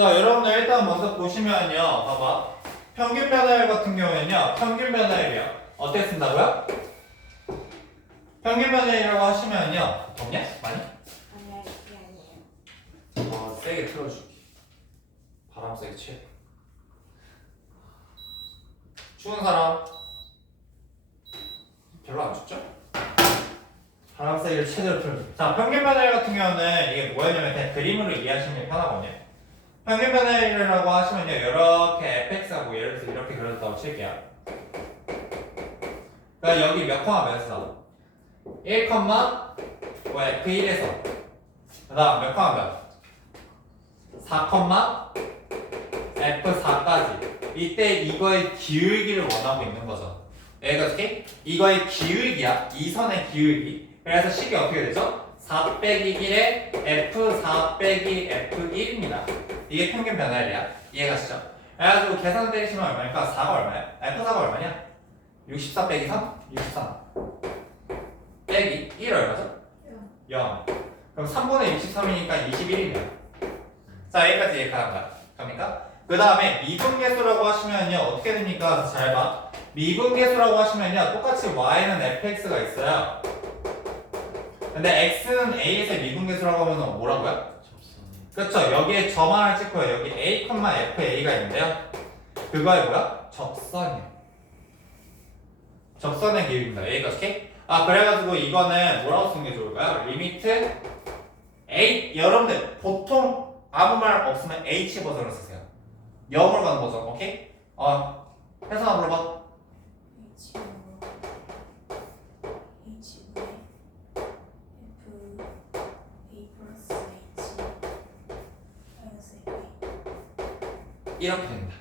자, 여러분들 일단 먼저 보시면요. 봐봐. 평균 변화율 같은 경우에는요. 평균 변화율이요. 어떻게 쓴다고요? 평균 변화율이라고 하시면요. 덥냐? 많이? 아니야 그게 아니에요. 어, 세게 틀어줄게. 바람 세게 취해. 추운 사람? 별로 안 춥죠? 바람 세게 최대로 틀어줄게. 자, 평균 변화율 같은 경우는 이게 뭐였냐면 그냥 그림으로 이해하시는 게 편하거든요. 평균 변화율이라고 하시면요. 이렇게 fx하고 예를 들어서 이렇게 그려졌다고 칠게요. 그러니까 여기 몇 컴마 몇에서? 1 컴마 뭐 f1에서 그 다음 몇 컴마 몇? 4, F4까지 이때 이거의 기울기를 원하고 있는 거죠 어떻게? 이거의 기울기야 이 선의 기울기 그래서 식이 어떻게 되죠? 4 빼기 1에 F4 빼기 F1입니다 이게 평균 변화율이야 이해가시죠? 그래가지고 계산 때리시면 얼마니까 4가 얼마야? F4가 얼마냐? 64 빼기 3? 63 빼기 1 얼마죠? 0 그럼 3분의 63이니까 21이네요 자 여기까지 이해가는 거야 갑니까? 그 다음에 미분계수라고 하시면요 어떻게 됩니까? 잘 봐. 미분계수라고 하시면요 똑같이 y는 fx가 있어요. 근데 x는 a에서 미분계수라고 하면 뭐라고요? 그렇죠. 여기에 점 하나 찍고요. 여기 a, fa가 있는데요. 그거에 뭐야? 접선이요. 접선의 기울기입니다. a가 어떻게? 아 그래가지고 이거는 뭐라고 쓰는 게 좋을까요? 리미트 a 여러분들 보통 아무 말 없으면 h 버전을 쓰세요. 0으로 가는 버전, 오케이? 어, 해서 물어봐. H로 H분의 F A 플러스 H 마이너스 F 이렇게 됩니다.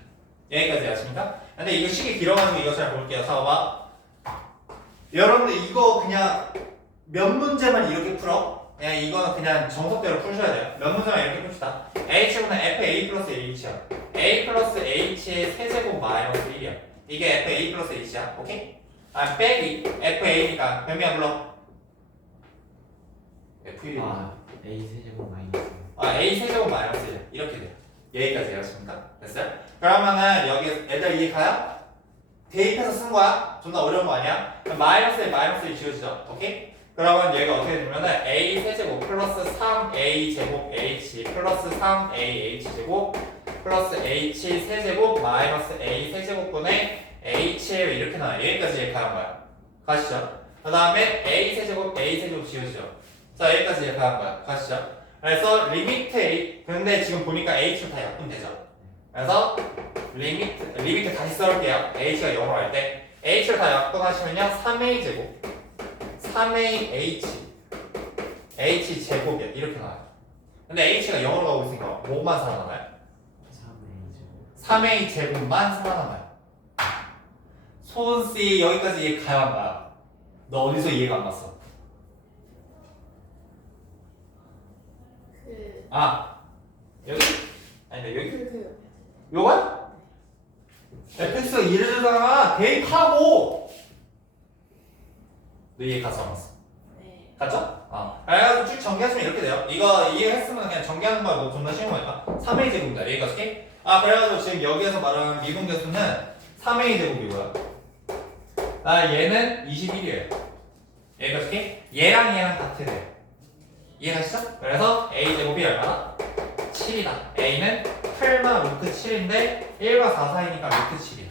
여기까지 아십니까? 근데 이거 식이 길어가지고 이거 잘 볼게요. 자, 봐봐. 여러분들 이거 그냥 몇 문제만 이렇게 풀어? 그냥 이거는 그냥 정석대로 푸셔야 돼요. 몇 문제만 이렇게 풉시다. h분은 fa 플러스 h야. a 플러스 h의 세제곱 마이너스 1이야. 이게 fa 플러스 h야. 오케이? 아, 빼기 fa니까 변비야 불러. f1이 아 A 세제곱 마이너스 아, a 세제곱 마이너스 1 이렇게 돼요. 여기까지 이해하십니까? 됐어요? 그러면은 여기 애들 이해 가요? 대입해서 쓴 거야? 존나 어려운 거 아니야? 마이너스에 마이너스 1 지워지죠? 오케이? 그러면 얘가 어떻게 되냐면은 a 세제곱 플러스 3a 제곱 h 플러스 3ah 제곱 플러스 h 세제곱 마이너스 a 세제곱분의 h를 이렇게 나와요. 여기까지 가는 거야. 가시죠? 그 다음에 a 세제곱 a 세제곱 지워지죠? 자 여기까지 가는 거야. 가시죠? 그래서 리미트 A 근데 지금 보니까 다 약분 되죠. 그래서 리미트 리미트 다시 써볼게요. H가 0으로 할 때 H를 다 약분하시면요 3A 제곱 3A H H 제곱이야 이렇게 나와요. 근데 H가 0으로 가고 있으니까 뭐만 살아남아요? 3A 3A 제곱 제곱만 살아남아요. 소은 씨 여기까지 이해 가요 안 가요? 너 어디서 이해가 안 갔어? 그 아 여기 아니다 여기 그, 그, 요거야? fx가 이래주잖아 대입하고 너 이해 갔어 안 갔어? 네. 갔죠? 아 그래가지고 쭉 정리하시면 이렇게 돼요 이거 이해했으면 그냥 정리하는 거뭐 존나 쉬운 거니까 3a 제곱이다 여기가 어떻게? 아 그래가지고 지금 여기에서 말하는 미분 계수는 3a 제곱이고요 아 얘는 21이에요 여기가 어떻게? 얘랑 얘랑 같으래요 이해가시죠? 그래서 a 제곱이 얼마나? 7이다 a는 8만 루트 7인데 1과 4 사이니까 루트 7이야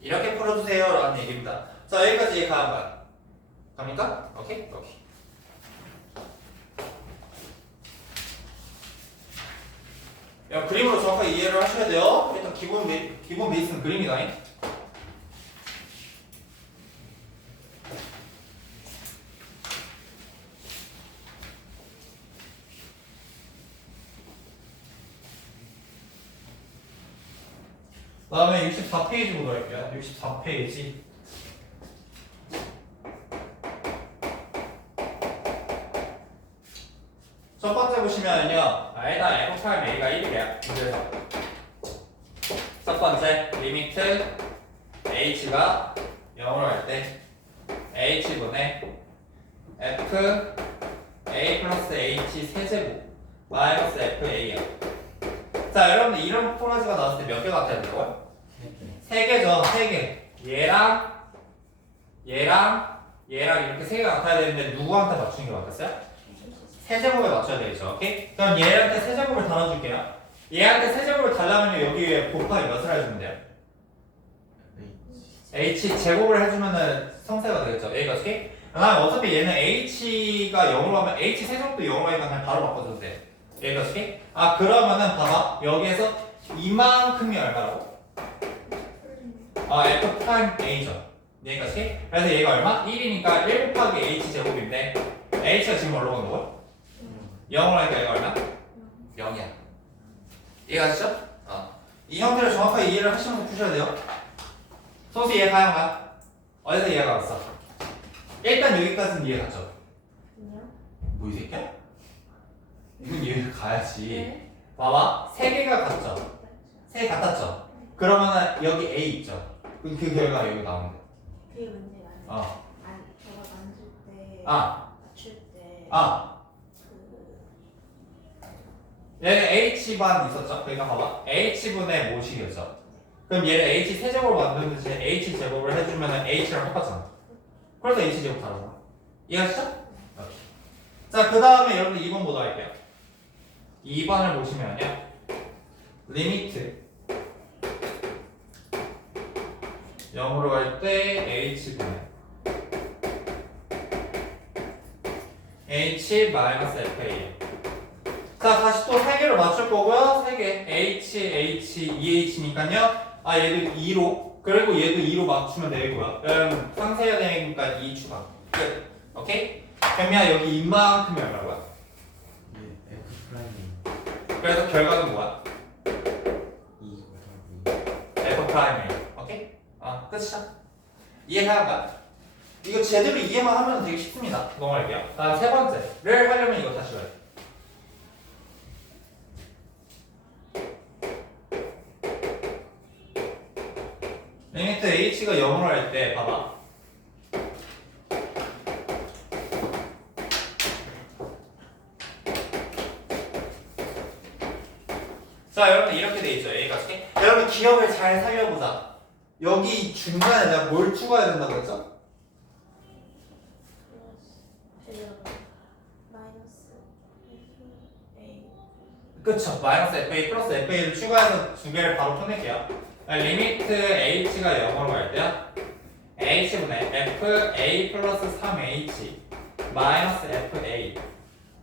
이렇게 풀어주세요 라는 얘기입니다 자 여기까지 가는 거야 갑니까? 오케이? 오케이 야, 그림으로 정확하게 이해를 하셔야 돼요. 일단 기본 베, 기본 베이스는 그림이다. 그 다음에 64페이지 보도록 할게요. 64페이지. 첫 번째 보시면요. 아니다 f 프라임 a가 1이래요. 그래서 첫 번째 리미트 h가 0으로 할 때 h분의 f a 플러스 h 세제곱 마이너스 f a야. 자 여러분들 이런 포라지가 나왔을 때 몇 개 같아야 된다고요? 세 개. 세 개죠 세 개. 얘랑 얘랑 얘랑 이렇게 세 개가 같아야 되는데 누구한테 맞추는 게 맞겠어요? 세제곱에 맞춰야 되겠죠. 오케이? 그럼 얘한테 세제곱을 달아줄게요. 얘한테 세제곱을 달라면 여기에 곱하기 몇을 해주면 돼요? H. 제곱을 해주면은 성세가 되겠죠. A가 오케이? 그다음 어차피 얘는 h가 0으로 하면 h 세제곱도 0으로 하니까 그냥 바로 바꿔줘도 돼. A가 오케이? 아 그러면은 봐봐 여기에서 이만큼이 얼마라고? 아 f 프라임 a죠. 얘가 오케이? 그래서 얘가 얼마? 1이니까 1 곱하기 h 제곱인데 h가 지금 뭘로 간 거고요? 0으로 하니까 얘가 얼마? 0이야. 이해가시죠? 어. 이 형태를 정확하게 이해를 하시면서 푸셔야 돼요. 소수 이해 가요 가? 어디서 이해가 갔어? 일단 여기까지는 이해 갔죠? 뭐이 새끼야? 이건 이해 가야지. 네. 봐봐. 세 개가 같죠? 세개 같았죠? 그러면은 여기 A 있죠? 그 결과가 여기 나오는 거야. 그게 문제가. 어. 아니, 저가 만질 때 아, 맞출 때 아. 그 얘는 H반 있었죠? 그러니까 봐봐. H분의 모식이었죠? 그럼 얘를 H 세제곱을 만드는 듯이 H 제곱을 해주면 H랑 똑같잖아. 그래서 H 제곱 다르잖아. 이해하시죠? 오케이. 자, 그 다음에 여러분들 2번 보도록 할게요. 2번을 보시면요. 리미트 0으로 갈 때 H분의 H 마이너스 FA 자 다시 또세 개를 맞출 거고요. 세개. H, H, EH니까요. 아 얘도 2로. 그리고 얘도 2로 맞추면 되고요. 여러분 상세해야 되니까 2 추가 끝. 오케이? 그러면 여기 이만큼이 얼마고요? 예, F 프라임이 그래서 결과는 뭐야? 2 곱하기 F? 아 끝이야 이해가는가? 이거 제대로 이해만 하면 되게 쉽습니다. 넘어갈게요? 다음 세 번째를 하려면 이거 다시 봐요. 리미트 h가 0으로 할 때 봐봐. 자 여러분 이렇게 돼 있죠 A가 이렇게 여러분 기억을 잘 살려보자 여기 중간에 내가 뭘 추가해야 된다고 했죠? 그쵸. 마이너스 FA 플러스 FA를 추가해서 두 개를 바로 펴낼게요. 리미트 h가 0으로 갈 때요. H분의 fa 플러스 3h 마이너스 fa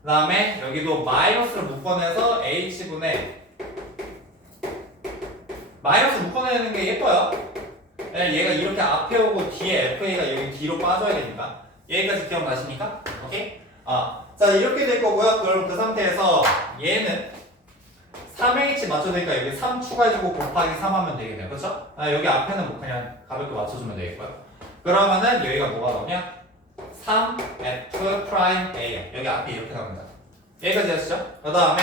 그 다음에 여기도 마이너스를 묶어내서 h분의 마이너스 묶어내는 게 예뻐요. 네, 얘가 이렇게 앞에 오고 뒤에 fa가 여기 뒤로 빠져야 되니까 여기까지 기억나십니까? 오케이? 아, 자 이렇게 될 거고요 그럼 그 상태에서 얘는 3H 맞춰되니까 여기 3 추가해주고 곱하기 3 하면 되겠네요. 그쵸? 아, 여기 앞에는 뭐 그냥 가볍게 맞춰주면 되겠고요. 그러면은 여기가 뭐가 나오냐? 3F 프라임 A. 여기 앞에 이렇게 나옵니다. 여기까지 하시죠? 그 다음에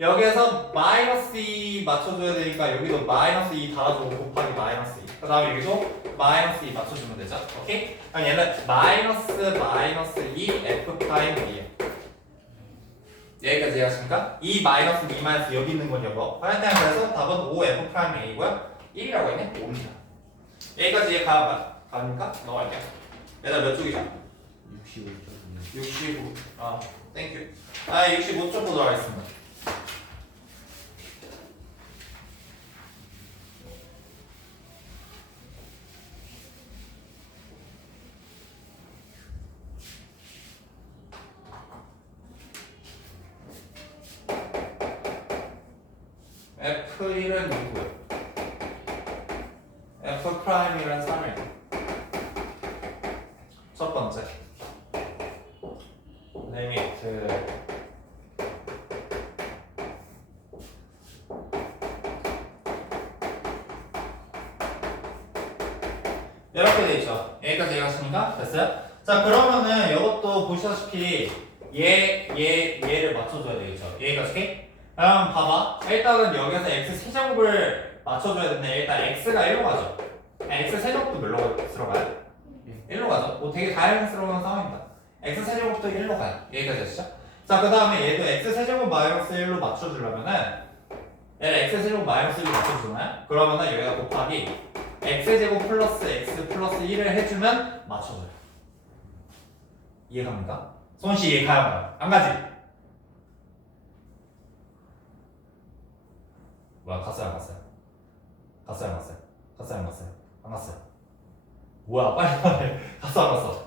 여기에서 마이너스 2 맞춰줘야 되니까 여기도 마이너스 2 달아주고 곱하기 마이너스 2. 그 다음에 여기도 마이너스 2 맞춰주면 되죠? 오케이? 그럼 얘는 마이너스 마이너스 2 F 프라임 A예요. 여기까지 이해하십니까? 이 마이너스 2 마이너스 여기 있는 건 이거 하여튼 그래서 답은 5F 프라임 A고요 1이라고 했네? 5입니다 여기까지 이해 가, 갑니까? 넘어갈게요 얘들아 몇 쪽이죠? 65쪽이요 65 아, 땡큐 아, 65쪽 보도록 하겠습니다 F1은 누구예요? F 프라임이란 3이에요 첫 번째 리미트 이렇게 돼 있죠. 여기까지 이해가십니까? 됐어요? 자 그러면은 이것도 보시다시피 얘, 얘, 얘를 맞춰줘야 되겠죠. 얘가 어떻게? 그럼 봐봐. 일단은 여기서 x 세제곱을 맞춰줘야 되는데 일단 x가 1로 가죠. x 세제곱도 몇로 들어가요? 1로 가죠. 뭐 되게 다양스러운 상황입니다. X 세제곱도 1로 가요. 여기까지 하시죠? 자, 그 다음에 얘도 x 세제곱 마이너스 1로 맞춰주려면은 얘를 x제곱 마이너스 1로 맞춰주잖아요? 그러면은 여기가 곱하기 x제곱 플러스 x 플러스 1을 해주면 맞춰줘요 이해갑니까? 손씨 이해 가요? 안 가지? 뭐야 갔어요 안 갔어요? 갔어요 안 갔어요? 갔어요 안 갔어요? 안 갔어요 뭐야 빨리 빨리 갔어 안 갔어?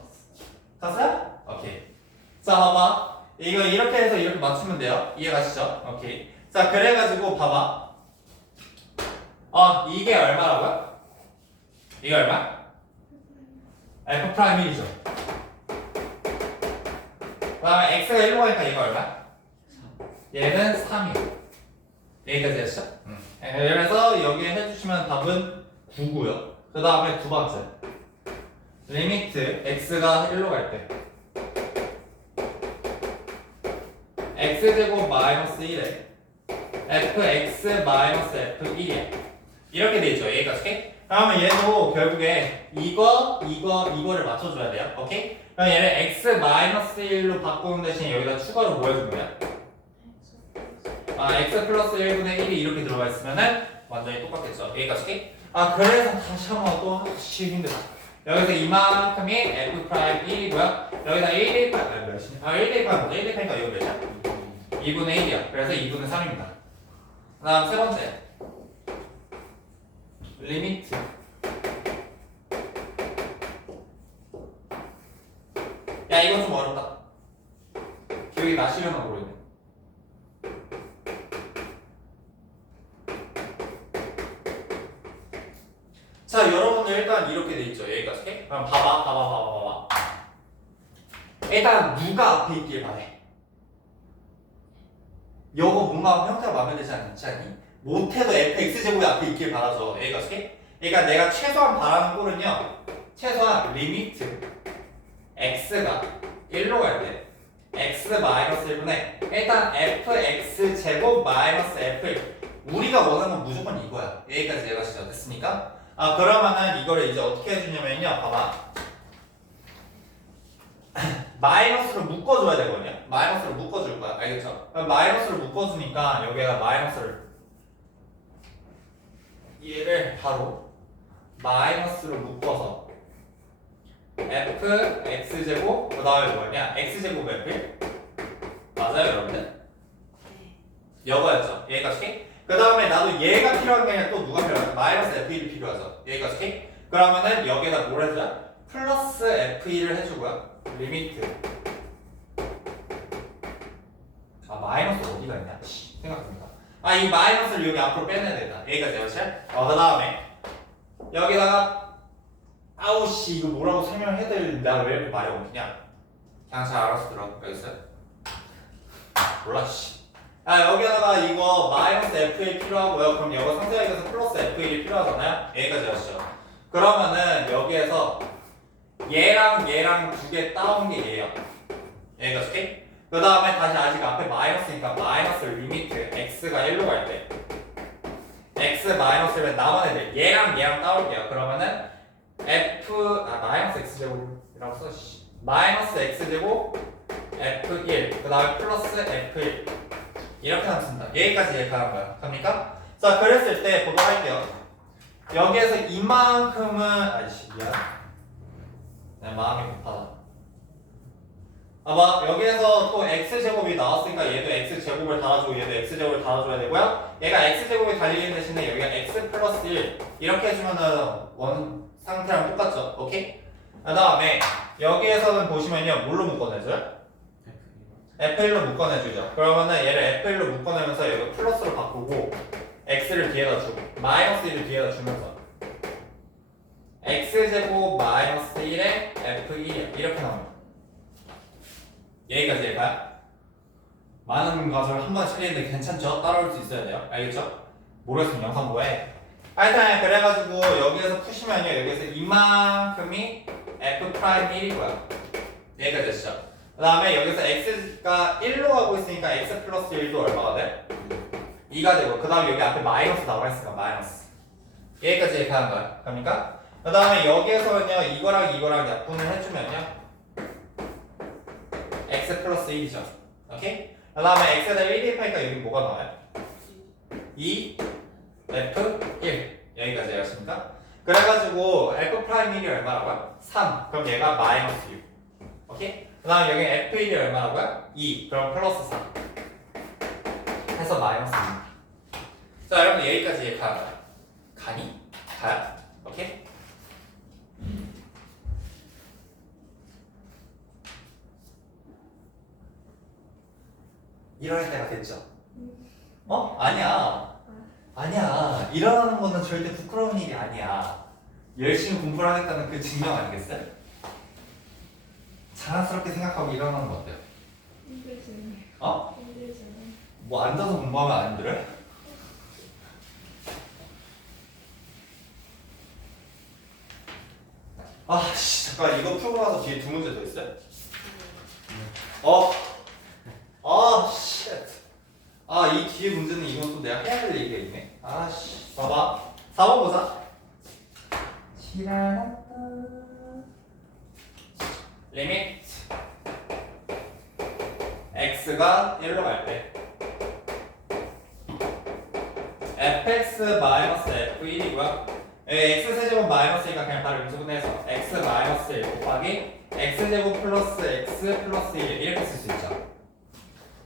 갔어요? 오케이 자 봐봐 이거 이렇게 해서 이렇게 맞추면 돼요 이해가시죠? 오케이 자 그래가지고 봐봐 어 이게 얼마라고요? 이게 얼마? f 프라임 1이죠 그 다음에 x가 1로 가니까 이거 얼마? 얘는 3이요 여기까지 했죠? 응. 그래서 여기에 해주시면 답은 9고요 그 다음에 두 번째 리미트 x가 1로 갈 때 x제곱 마이너스 1에 fx 마이너스 f1이야 이렇게 얘가 오케이? 그러면 얘도 결국에 이거 이거 이거를 맞춰줘야 돼요 오케이? 그럼 얘를 x 마이너스 1로 바꾸는 대신 여기다 추가로 뭐 거야? 아 x 플러스 1분의 1이 이렇게 들어가 있으면은 완전히 똑같겠죠 여기까지 오케이? 아 그래서 다시 한 번 또 하기 힘들다 여기서 이만큼이 f 프라임 1이고요 여기다 1 대입하 아 몇이냐? 아 1 대입하면 뭐죠? 1 대입하니까 이거 몇이야? 2분의 1이야. 그래서 2분의 3입니다. 그 다음 세 번째. 리미트. 야, 이건 좀 어렵다. 기억이 나시려나 모르겠네. 자, 여러분들 일단 이렇게 돼 있죠. 여기까지. 오케이? 그럼 봐봐, 봐봐, 봐봐, 봐봐. 일단 누가 앞에 있길 바래? 이거 뭔가 형태가 마음에 들지 않지 않니? 못해도 fx제곱이 앞에 있길 바라죠. A가 게 그러니까 내가 최소한 바라는 꼴은요. 최소한 리미트 x가 1로 갈 때 x 마이너스 1분의 일단 fx제곱 마이너스 f 우리가 원하는 건 무조건 이거야. 여기까지 얘가 진짜 됐습니까? 아 그러면은 이거를 이제 어떻게 해주냐면요. 봐봐. 마이너스로 묶어줘야 되거든요. 마이너스로 묶어줄 거야. 알겠죠? 그럼 마이너스로 묶어주니까 여기가 마이너스를 얘를 바로 마이너스로 묶어서 f x 제곱 그 다음에 뭐냐? x 제곱 f 맞아요, 여러분들? 네. 여거였죠. 여기까지. 그 다음에 나도 얘가 필요한 게 아니라 또 누가 필요하죠? 마이너스 f1이 필요하죠. 여기까지. 그러면은 여기에다 뭘 해줘요? 플러스 f1을 해주고요. 리미트. 아 마이너스 어디가 있냐? 씨, 생각합니다. 아 이 마이너스를 여기 앞으로 빼내야 된다. 여기까지 그렇지? 어그 다음에 여기다가 아우 씨 이거 뭐라고 설명해야 될 내가 왜 이렇게 말이 엉키냐? 그냥 잘 알아서 들어. 알겠어요? 몰라 씨. 아 여기다가 이거 마이너스 f1 필요하고요. 그럼 여기 상세하게서 플러스 f1이 필요하잖아요. 여기까지 하시죠. 그러면은 여기에서 얘랑 얘랑 두 개 따온 게 얘야. 오케이? 그 다음에 다시 아직 앞에 마이너스니까 마이너스 리미트 x가 1로 갈 때 x 마이너스면 남은 애들 얘랑 얘랑 따올게요. 그러면은 f 아 마이너스 x 제곱이라고 써. 씨. 마이너스 x 제곱 f1 그 다음에 플러스 f1 이렇게 하면 다 여기까지 얘기하는 거야. 갑니까? 자 그랬을 때 보도록 할게요. 여기에서 이만큼은 아이씨 미안. 내 마음이 급하다. 봐봐 여기에서 또 x제곱이 나왔으니까 얘도 x제곱을 달아주고 얘도 x제곱을 달아줘야 되고요 얘가 x제곱이 달리는 대신에 여기가 x 플러스 1 이렇게 해주면은 원 상태랑 똑같죠 오케이? 그 다음에 여기에서는 보시면요 뭘로 묶어내줘요? F1로 묶어내주죠 그러면은 얘를 f1로 묶어내면서 여기 플러스로 바꾸고 x를 뒤에다 주고 마이너스 1을 뒤에다 주면서 x제곱 마이너스 1에 f1이야 이렇게 나옵니다 여기까지 할까요? 많은 과정을 한 번에 처리했는데 괜찮죠? 따라올 수 있어야 돼요 알겠죠? 모르겠으면 영상 보해 하여튼 그래가지고 여기에서 푸시면요 여기에서 이만큼이 f 프라임 1이고요 여기까지 됐죠? 그 다음에 여기서 x가 1로 가고 있으니까 x 플러스 1도 얼마가 돼? 2가 되고 그 다음에 여기 앞에 마이너스 나와 있으니까 마이너스 여기까지 이렇게 하는 거야 갑니까? 그 다음에 여기에서는요 이거랑 이거랑 약분을 해주면요 x 플러스 1이죠 오케이? 그 다음에 x에다 1 대입하니까 여기 뭐가 나와요? 2 F 1 여기까지 이해하십니까? 그래가지고 F 프라임 1이 얼마라고요? 3 그럼 얘가 마이너스 6 오케이? 그 다음 여기 F1이 얼마라고요? 2 그럼 플러스 3 해서 마이너스 6자 여러분 여기까지 가요? 가니? 가요? 오케이? 이럴 때가 됐죠? 어? 아니야. 아니야. 일어나는 거는 절대 부끄러운 일이 아니야. 열심히 공부를 하겠다는 그 증명 아니겠어요? 자랑스럽게 생각하고 일어나는 거 어때요? 힘들지. 어? 힘들지. 뭐 앉아서 공부하면 안 힘들어요? 아, 씨, 잠깐 이거 풀고 나서 뒤에 두 문제 더 있어요? 어? 아, 쉣. 아, 이 뒤에 문제는 이건 또 내가 해야 될 얘기가 있네. 아, 씨. 봐봐. 4번 보자. 지랄한다. 리밋. X가 1로 갈 때. fx 마이너스 f1이고요. x 세제곱 마이너스 1가 그냥 바로 음수분해서 x 마이너스 1 곱하기 x 제곱 플러스 x 플러스 1 이렇게 쓸 수 있죠.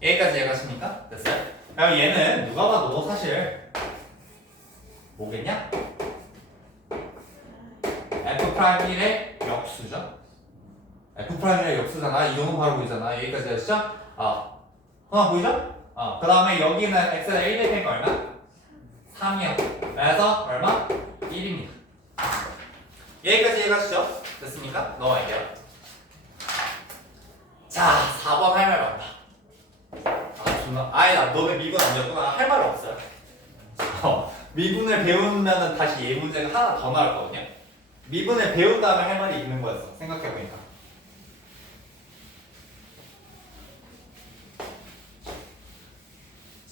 여기까지 이해가십니까? 됐어요? 그럼 얘는 누가 봐도 사실 뭐겠냐? f 프라임 1의 역수죠. f 프라임 1의 역수잖아. 이 정도 바로 보이잖아. 여기까지 하시죠? 아, 하나 보이죠? 아, 그 다음에 여기는 x가 1 대표니까 얼마? 3이요. 그래서 얼마? 1입니다. 여기까지 이해가시죠? 됐습니까? 넘어갈게요. 자, 4번 할말 많다. 아, 존나. 아니, 나 너네 안 배웠구나. 할 말 없어요. 어, 미분을 배우면은 다시 얘 문제가 하나 더 나왔거든요. 미분을 배운 다음에 할 말이 있는 거였어. 생각해보니까.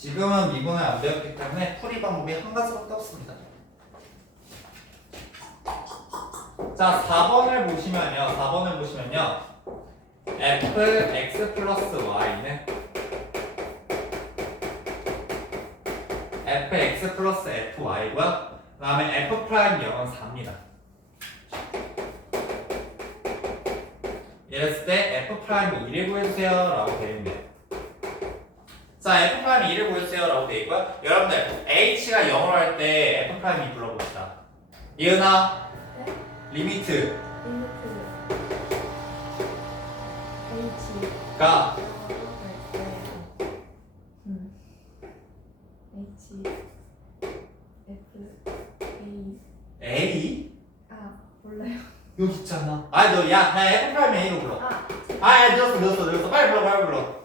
지금은 미분을 안 배웠기 때문에 풀이 방법이 한 가지밖에 없습니다. 자, 4번을 보시면요. 4번을 보시면요. f x 플러스 y는 f x 플러스 f y고요. 그 다음에 f 프라임 0은 4입니다. 이랬을 때 f 프라임 1을 구해주세요 라고 되어 있네요. 자, f 프라임 2를 보여주세요 라고 되어 있고요. 여러분들, h가 0으로 할 때 f 프라임 2 불러봅시다. 이은아, 네? 리미트. H. 가 음. H. F. A. A? 아 몰라요. 여기 있잖아. 아니, 너, 야, 나 f 프라임 A로 불러. 아. 아, 야, 늦었어, 늦었어, 늦었어. 빨리 불러, 빨리 불러.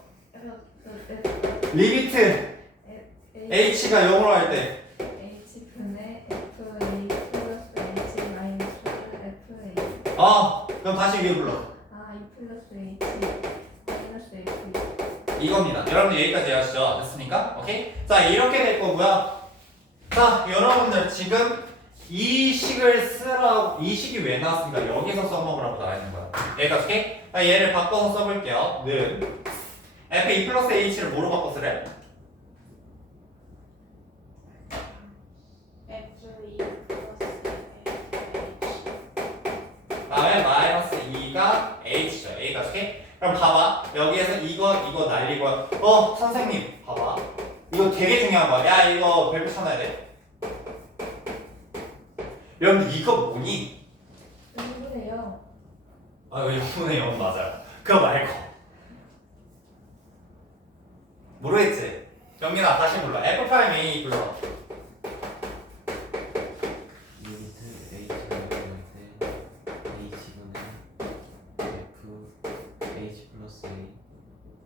리미트 h가 0으로 할 때. H 분의 F A 플러스 H 마이너스 F A. 어, 그럼 다시 위에 불러. 아 E 플러스 H 마이너스 F. 이겁니다. 여러분들 여기까지 하시죠. 됐습니까? 오케이? 자, 이렇게 될 거고요. 자, 여러분들 지금 이 식을 쓰라고, 이 식이 왜 나왔습니까? 여기서 써먹으라고 나와 있는 거야. 여기까지, 오케이? 자, 얘를 바꿔서 써볼게요. 는 f2 플러스 h를 뭐로 바꿔 쓰래? E 플러스 다음에 마이너스 2가 h죠. a가 오케이? 그럼 봐봐. 여기에서 이거, 이거 날리고. 어, 선생님, 봐봐. 이거 되게 중요한 거야. 야, 이거 별표 쳐놔야 돼. 여러분들, 이거 뭐니? N분의요. 아, 이거 0분의 0 맞아요. 그거 말고. 모르겠지? 영민아, 다시 불러. f 프라임 a 불러.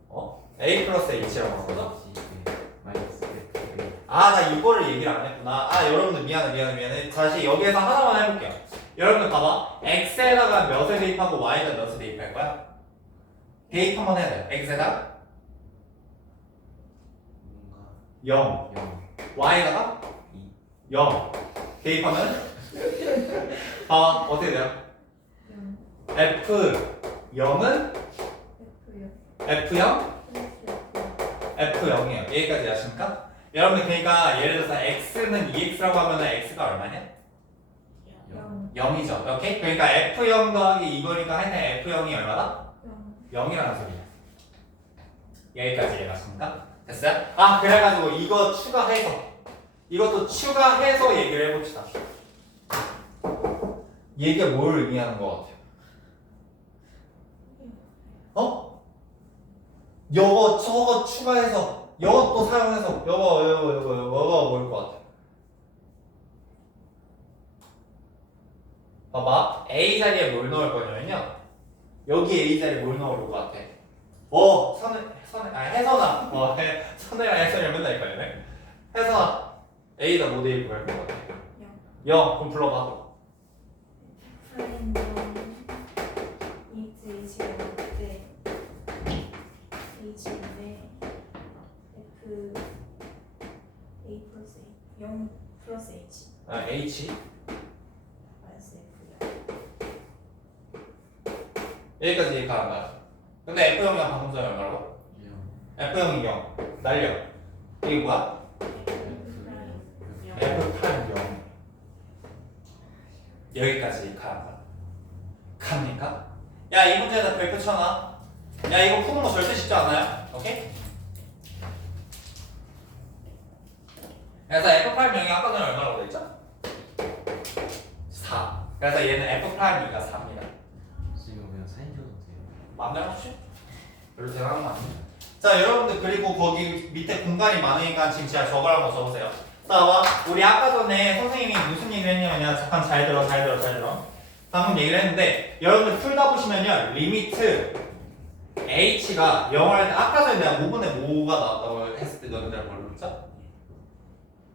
어? a 플러스 h라고 하거든? h 네, 마이너스 f a 아, 나 이거를 얘기를 안 했구나. 아, 여러분들 미안해, 미안해, 미안해. 다시 여기에서 하나만 해볼게요. 여러분들 봐봐. x에다가 몇을 대입하고 y에다 몇을 대입할 거야? 대입 한번 해야 돼. x에다가 뭔가 0, 0 y에다가 2 0. 대입하면 봐봐, 어떻게 돼요? 0 f 0은 F요. f0, 플러스 F. f0이에요. 여기까지 아십니까? 여러분들 그러니까 예를 들어서 x는 2x라고 하면은 x가 얼마냐? 0 0이죠. 오케이? 그러니까 f0 더하기 이거니까 하여튼 f0이 얼마다? 0 0이라는 소리야. 여기까지 이해갔습니까? 됐어요? 아 그래가지고 이거 추가해서 이것도 추가해서 얘기를 해봅시다. 얘가 뭘 의미하는 것 같아요? 어? 요거 저거 추가해서 또 사용해서 요거 요거 요거 요거가 뭘 것 같아요? 봐봐 A 자리에 뭘 넣을 거냐면요 여기 A 자리에 뭘 넣을 것 같아? 어 선을 선을 아 해선아 어 해, 선이랑 해선이 맨날 헷갈리네. 해선아 A다 뭐 대입 할것 같아? 0 0 그럼 불러봐. 프라임 0 이즈 H가 때 H인데 F A 플러스 A 0 플러스 H 아, H. 마이너스 여기까지 얘기하는 거야 근데 F0이랑 방금 전에 얼마라고? 0 F0이 0 날려 이게 뭐야? F 프라임 0 F 프라임 0 여기까지 거야 갑니까? 야 이 문제에다 별표 쳐놔 야 이거 푸는 거 절대 쉽지 않아요 오케이? 그래서 F 0이 아까 전에 얼마라고 그랬죠? 4 그래서 얘는 F 프라임 2가 4입니다 지금 그냥 사인 줘도 마음대로 하십시오 별로 대단한 거 아니에요? 자 여러분들 그리고 거기 밑에 공간이 많으니까 지금 제가 저걸 한번 적으세요. 자 우리 아까 전에 선생님이 무슨 얘기를 했냐면 잠깐 잘 들어 잘 들어 잘 들어. 방금 얘기를 했는데 여러분들 풀다 보시면요. 리미트 h가 0을 할때 아까 전에 내가 5분의 5가 나왔다고 했을 때 너희들 뭘로 그랬죠?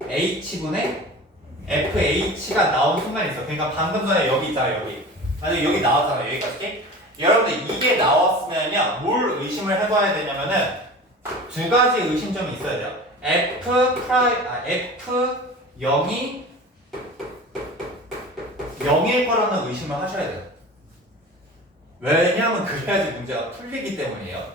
h분의 fh가 나온 순간이 있어. 그러니까 방금 전에 여기 있잖아 여기. 아니 여기 나왔잖아 여기까지 여러분들 이게 나왔으면요 뭘 의심을 해봐야 되냐면은 두 가지 의심점이 있어야 돼요. F 프라이 아 f 0이 0일 거라는 의심을 하셔야 돼요. 왜냐하면 그래야지 문제가 풀리기 때문이에요.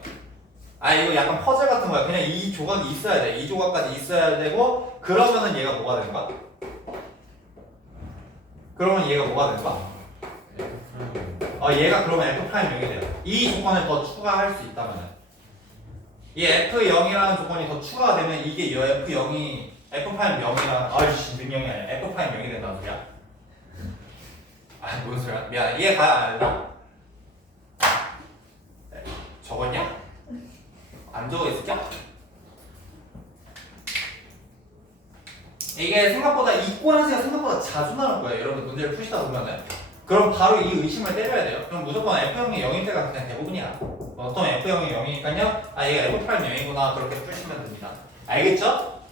아 이거 약간 퍼즐 같은 거야. 그냥 이 조각이 있어야 돼 이 조각까지 있어야 되고 그러면은 얘가 뭐가 되는 거야? 그러면 얘가 뭐가 되는 거야? 어, 얘가 그러면 F 프라임 0이 돼요. 이 조건을 더 추가할 수 있다면 이 F 0이라는 조건이 더 추가가 되면 이게 이 F 0이 F 프라임 0이랑 아이씨 능형이 아니야 F 프라임 0이 된다는 소리야. 아 무슨 소리야? 미안 이해 가 안 된다. 네, 적었냐? 안 적어 있을게? 이게 생각보다 이 꼬라지가 생각보다 자주 나올 거예요. 여러분 문제를 푸시다 보면은. 그럼 바로 이 의심을 때려야 돼요. 그럼 무조건 F형이 0일 때가 그냥 대부분이야. 보통 F형이 0이니까요. 아, 얘가 F 프라임 0이구나. 그렇게 풀시면 됩니다. 알겠죠?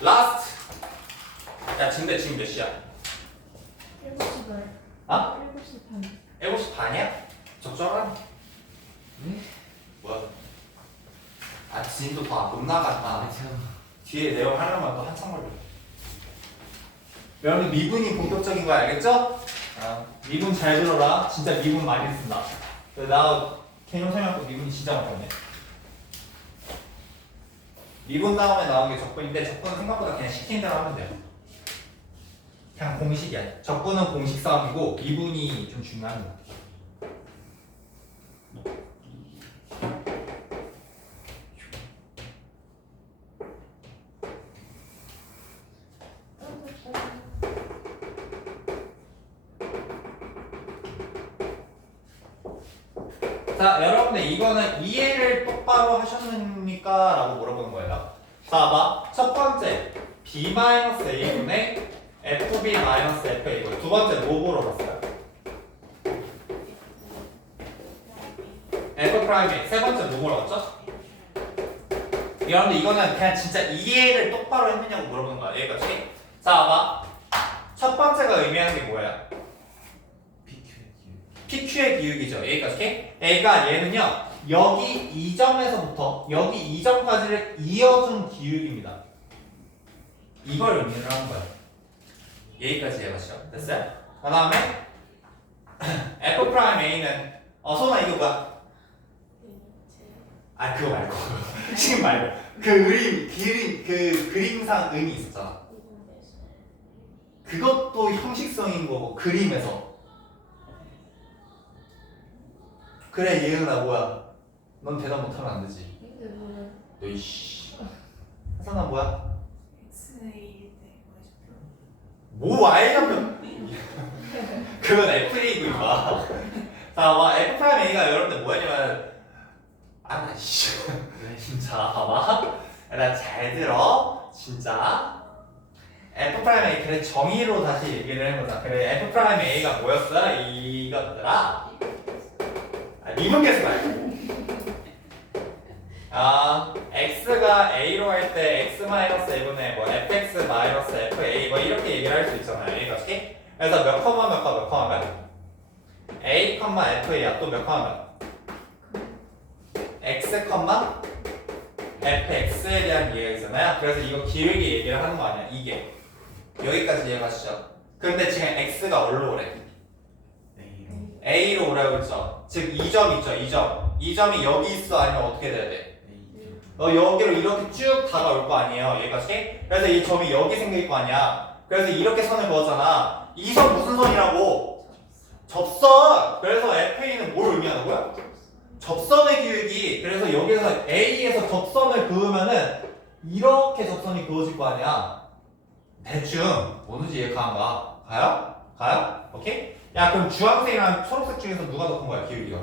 라스트. 야, 근데 지금 몇 시야? 7시 반 아? 7시 반 7시 반이야? 적절하네. 네? 뭐야? 아, 진도 더못 나갔다. 아 뒤에 내용 하려면 또 한참 걸려. 여러분 미분이 본격적인 거 알겠죠? 아, 미분 잘 들어라. 진짜 미분 많이 쓴다. 나 개념 설명도 미분이 진짜 못하네. 미분 다음에 나온 게 적분인데 적분은 생각보다 그냥 시키는 대로 하면 돼요. 그냥 공식이야. 적분은 공식 싸움이고 미분이 좀 중요한 거. 자, 여러분들 이거는 이해를 똑바로 하셨습니까? 라고 물어보는 거예요. 자, 봐. 첫 번째, b-a분의 fb-fa. 이거 두 번째 뭐 물어봤어요? f 프라임이 세 번째 뭐 물어봤죠? 여러분들 이거는 그냥 진짜 이해를 똑바로 했느냐고 물어보는 거야. 여기까지. 자, 봐. 첫 번째가 의미하는 게 뭐야? PQ의 기울기죠. 여기까지. 그러니까 얘는요. 여기 이 점에서부터 여기 이 점까지를 이어준 기울기입니다. 이걸 의미를 하는 거예요. 여기까지 해봤죠. 됐어요? 그 다음에 F 프라임 A는 어 소나 이거 뭐야? 아 그거 말고 지금 말고 그 그림 그림 그 그림상 의미 있었잖아 그것도 형식성인 거고 그림에서 그래 예은아 뭐야. 넌 대답 못하면 안 되지. 뭐야? 너이씨 하산아 뭐야 네, 뭐 Y냐면 그건 F이고 임마 자 와 F 프라임 A가 여러분들 뭐냐면 아나 씨. 진짜 봐봐. 나잘 들어. 진짜. F 프라임 A 그래 정의로 다시 얘기를 해보자. 그래 F 프라임 A가 뭐였어? 이것들아 아, 미분계수 말고 아 x가 a로 할 때 x 마이너스 a분의 뭐 fx 마이너스 fa 뭐 이렇게 얘기를 할 수 있잖아요. 이것이 그래서 몇 컴마 몇 컴마 몇 컴마면 a 컴마 fa야. 또 몇 컴마면 x 컴마 fx에 대한 이해잖아요. 그래서 이거 기울기 얘기를 하는 거 아니야? 이게. 여기까지 이해 가시죠? 근데 지금 x가 어디로 오래 A로 오라고 했죠. 즉 2점 있죠. 2점. 2점이 여기 있어? 아니면 어떻게 돼야 돼? 어, 여기로 이렇게 쭉 다가올 거 아니에요. 얘가씩 그래서 이 점이 여기 생길 거 아니야. 그래서 이렇게 선을 그었잖아. 이 선 무슨 선이라고? 접선. 그래서 FA는 뭘 의미하는 거야? 접선의 기울기 그래서 여기서 A에서 접선을 그으면은 이렇게 접선이 그어질 거 아니야. 대충. 어느지 이해 가는가? 가요? 가요? 오케이? 야 그럼 주황색이랑 초록색 중에서 누가 더 큰 거야 기울기가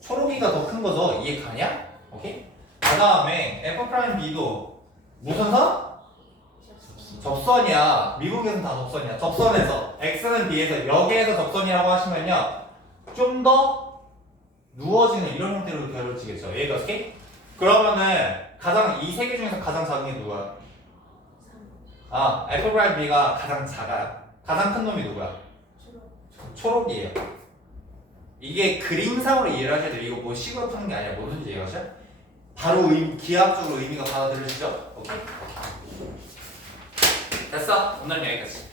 초록이가 더 큰 거죠 이해 가냐? 오케이? 그 다음에 F'B도 무슨 선? 접선이야. 미국에서는 다 접선이야. 접선에서 X는 B에서 여기에서 접선이라고 하시면요. 좀 더 누워지는 이런 형태로 결어지겠죠. 얘가 오케이? 그러면은 가장 이 세 개 중에서 가장 작은 게 누구야? 아, F'B가 가장 작아요. 가장 큰 놈이 누구야? 초록이에요. 이게 그림상으로 이해를 하셔야 돼요. 이거 뭐 식으로 푸는 게 아니라 뭐든지 이해하셔요? 바로 의, 기하학적으로 의미가 받아들여지죠? 오케이? 됐어? 오늘 여기까지.